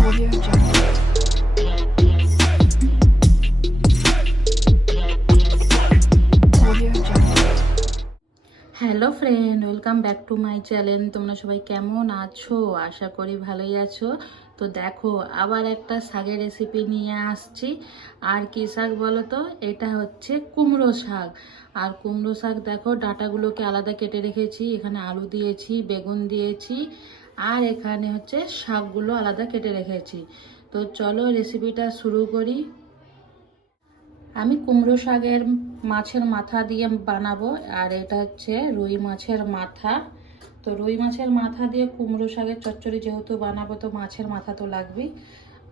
Hello friend welcome back to my channel তোমরা সবাই কেমন আছো? আশা করি ভালোই আছো। তো দেখো, আবার একটা শাকের রেসিপি নিয়ে আসছি। আর কী শাক বলো তো এটা হচ্ছে কুমড়ো শাক। আর কুমড়ো শাক দেখো, ডাঁটাগুলোকে আলাদা কেটে রেখেছি। এখানে আলু দিয়েছি, বেগুন দিয়েছি আর এখানে হচ্ছে শাকগুলো আলাদা কেটে রেখেছি। তো চলো রেসিপিটা শুরু করি। আমি কুমড়ো শাকের মাছের মাথা দিয়ে বানাবো, আর এটা হচ্ছে রুই মাছের মাথা। তো রুই মাছের মাথা দিয়ে কুমড়ো শাকের চচ্চড়ি যেহেতু বানাবো, তো মাছের মাথা তো লাগবেই।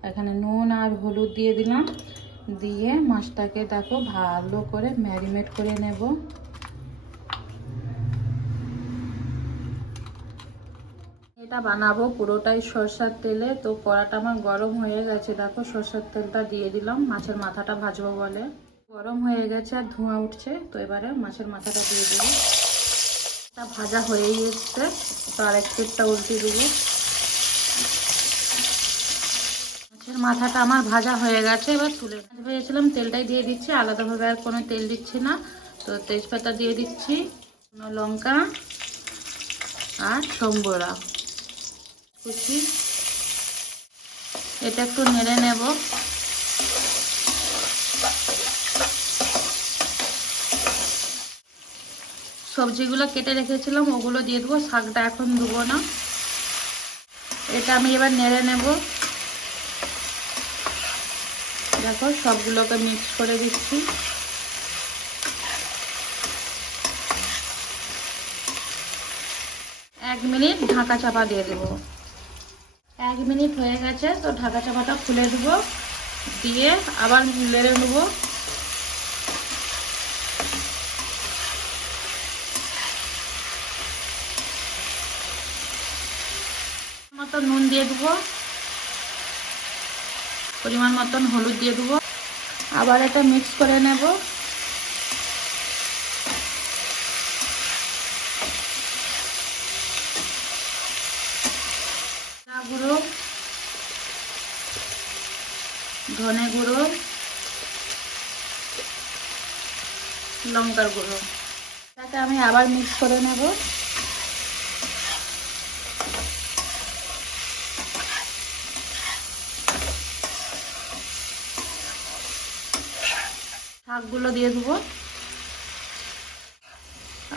এখানে নুন আর হলুদ দিয়ে দিলাম। দিয়ে মাছটাকে দেখো ভালো করে ম্যারিনেট করে নেব। এটা বানাবো, পুরোটাই সরষার তেলে। তো কড়াটা আমার গরম হয়ে গেছে। দেখো সরষার তেলটা দিয়ে দিলাম। মাছের মাথাটা ভাজবো বলে। গরম হয়ে গেছে আর ধোঁয়া উঠছে। তো এবারে মাছের মাথাটা দিয়ে দিব। এটা ভাজা হয়েই এসছে। তো আরেক পিঠটা উল্টে দেবো। মাছের মাথাটা আমার ভাজা হয়ে গেছে। এবার তুলে ভেজেছিলাম তেলটাই দিয়ে দিচ্ছি। আলাদাভাবে আর কোনো তেল দিচ্ছি না। তো তেজপাতা দিয়ে দিচ্ছি লঙ্কা আর সম্বরা। কুচি এটা একটু নেড়ে নেব। সবজিগুলো কেটে রেখেছিলাম, ওগুলো দিয়ে দেবো। শাকটা এখন দেবো না। এটা আমি এবার নেড়ে নেব। দেখো, সবগুলোকে মিক্স করে দিচ্ছি। এক মিনিট ঢাকা চাপা দিয়ে দেবো। এক মিনিট হয়ে গেছে, তো ঢাকা চাপাটা খুলে দেবো, দিয়ে আবার নেড়ে নেব। মতো নুন দিয়ে দেবো, পরিমাণ মতন হলুদ দিয়ে দেবো। আবার এটা মিক্স করে নেব জিরা গুঁড়ো ধনে গুঁড়ো, লঙ্কার গুঁড়ো। এটাকে আমি আবার মিক্স করে নেব। শাকগুলো দিয়ে দেবো।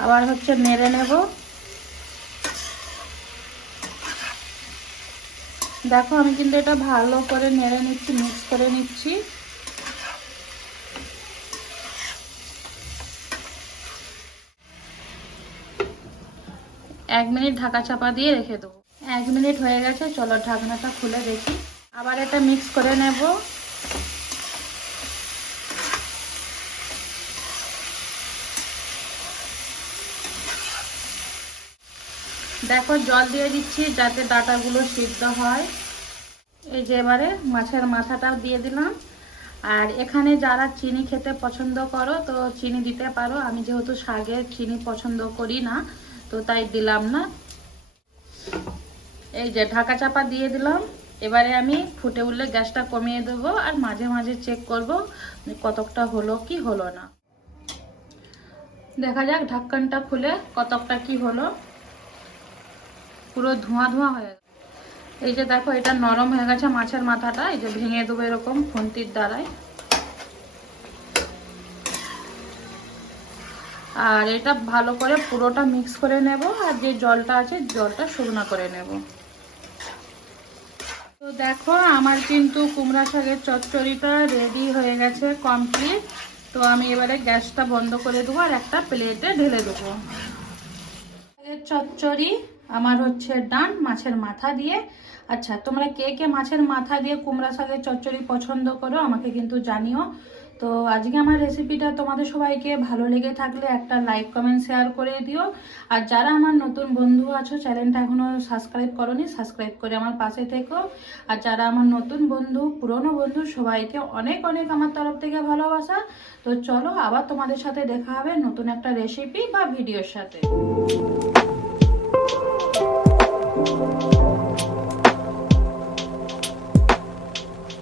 আবার হচ্ছে নেড়ে নেব। দেখো, আমি কিন্তু এটা ভালো করে নেড়ে নিচ্ছি মিক্স করে নিচ্ছি। এক মিনিট ঢাকা চাপা দিয়ে রেখে দেবো। এক মিনিট হয়ে গেছে, চলো ঢাকনাটা খুলে দেখি। আবার এটা মিক্স করে নেব। দেখো জল দিয়ে দিচ্ছি যাতে ডাটাগুলো সিদ্ধ হয়। এই যে এবারে মাছের মাথাটাও দিয়ে দিলাম। আর এখানে যারা চিনি খেতে পছন্দ করো, তো চিনি দিতে পারো। আমি যেহেতু শাগে চিনি পছন্দ করি না, তো তাই দিলাম না। এই যে ঢাকা চাপা দিয়ে দিলাম। এবারে আমি ফুটে উঠলে গ্যাসটা কমিয়ে দেবো আর মাঝে মাঝে চেক করব কতকটা হলো কি হলো না। দেখা যাক ঢাক্কানটা খুলে কতকটা কি হলো। পুরো ধোঁয়া ধোঁয়া হয়ে গেছে। এই যে দেখো, এটা নরম হয়ে গেছে মাছের মাথাটা, এই যে ভেঙে দেবো এরকম খুন্তির দ্বারাই আর এটা ভালো করে পুরোটা মিক্স করে নেব, আর যে জলটা আছে জলটা শুকনো করে নেব। তো দেখো, আমার কিন্তু কুমড়া শাকের চচ্চড়িটা রেডি হয়ে গেছে কমপ্লিট তো আমি এবারে গ্যাসটা বন্ধ করে দেবো আর একটা প্লেটে ঢেলে দেবো। চচ্চড়ি আমার হচ্ছে ডান, মাছের মাথা দিয়ে। আচ্ছা তোমরা কে কে মাছের মাথা দিয়ে কুমড়া শাকের চচ্চড়ি পছন্দ করো আমাকে কিন্তু জানিও। তো আজকে আমার রেসিপিটা তোমাদের সবাইকে ভালো লেগে থাকলে একটা লাইক কমেন্ট শেয়ার করে দিও। আর যারা আমার নতুন বন্ধু আছো চ্যানেলটা এখনও সাবস্ক্রাইব করনি সাবস্ক্রাইব করে আমার পাশে থেকো। আর যারা আমার নতুন বন্ধু, পুরনো বন্ধু, সবাইকে অনেক অনেক আমার তরফ থেকে ভালোবাসা। তো চলো আবার তোমাদের সাথে দেখা হবে নতুন একটা রেসিপি বা ভিডিওর সাথে। Música